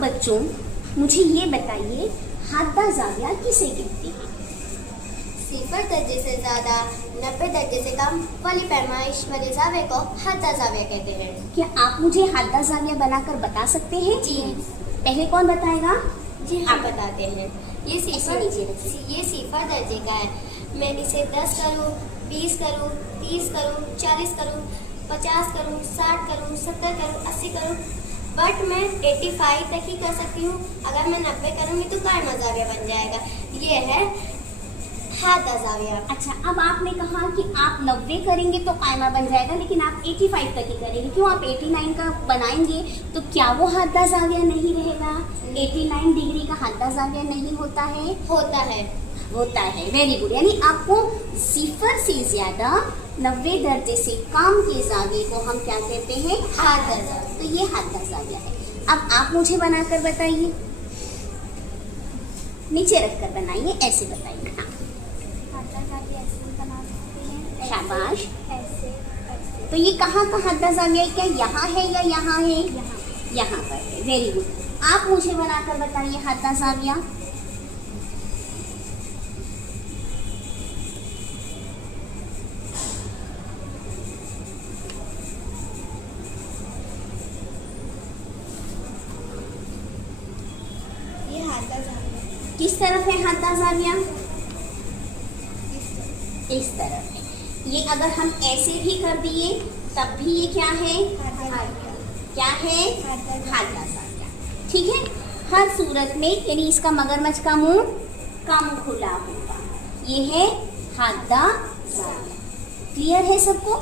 बच्चों मुझे ये बताइए, हाद्दा ज़ाविया किसे कहते हैं? 0 दर्जे से ज़्यादा 90 दर्जे से कम वाली पैमाइश वाले ज़ाविये को हाद्दा ज़ाविया कहते हैं। क्या आप मुझे हाद्दा ज़ाविया बनाकर बता सकते हैं? जी। पहले कौन बताएगा? जी आप बताते हैं। ये 0 दर्जे का है। मैं इसे 10 करूँ, 20 करूँ, 30 करूँ, 40 करूँ, 50 करूँ, 60 करूँ, 70 करूँ, 80 करूँ, बट मैं 85 तक ही कर सकती हूँ। अगर मैं 90 करूँगी तो कायमा ज़ाविया बन जाएगा। ये है हाद्दा ज़ाविया। अच्छा, अब आपने कहा कि आप 90 करेंगे तो कायमा बन जाएगा, लेकिन आप 85 तक ही करेंगे। क्यों? आप 89 का बनाएंगे तो क्या वो हाद्दा ज़ाविया नहीं रहेगा? 89 डिग्री का हाद्दा ज़ाविया नहीं होता है? होता है। Very good. यानी आपको 0 से ज़्यादा 90 दर्जे से कम के ज़ाविये को हम क्या कहते हैं? हाद्दा ज़ाविया। तो ये हाद्दा ज़ाविया है। अब आप मुझे बनाकर बताइए, नीचे रखकर बनाइए, ऐसे बताइए। हाँ, शाबाश। तो ये कहाँ का हाद्दा ज़ाविया है? क्या यहाँ है या यहाँ है? यहाँ पर है। Very good. आप मुझे बनाकर बताइए हाद्दा ज़ाविया। ये हाद्दा ज़ाविया किस तरफ है हाद्दा ज़ाविया? इस तरफ है। ये अगर हम ऐसे भी कर दिए तब भी ये क्या है? क्या है? हाद्दा ज़ाविया। ठीक है। हर सूरत में यानी इसका मगरमच्छ का मुंह कम खुला होगा, ये है हाद्दा ज़ाविया। क्लियर है सबको?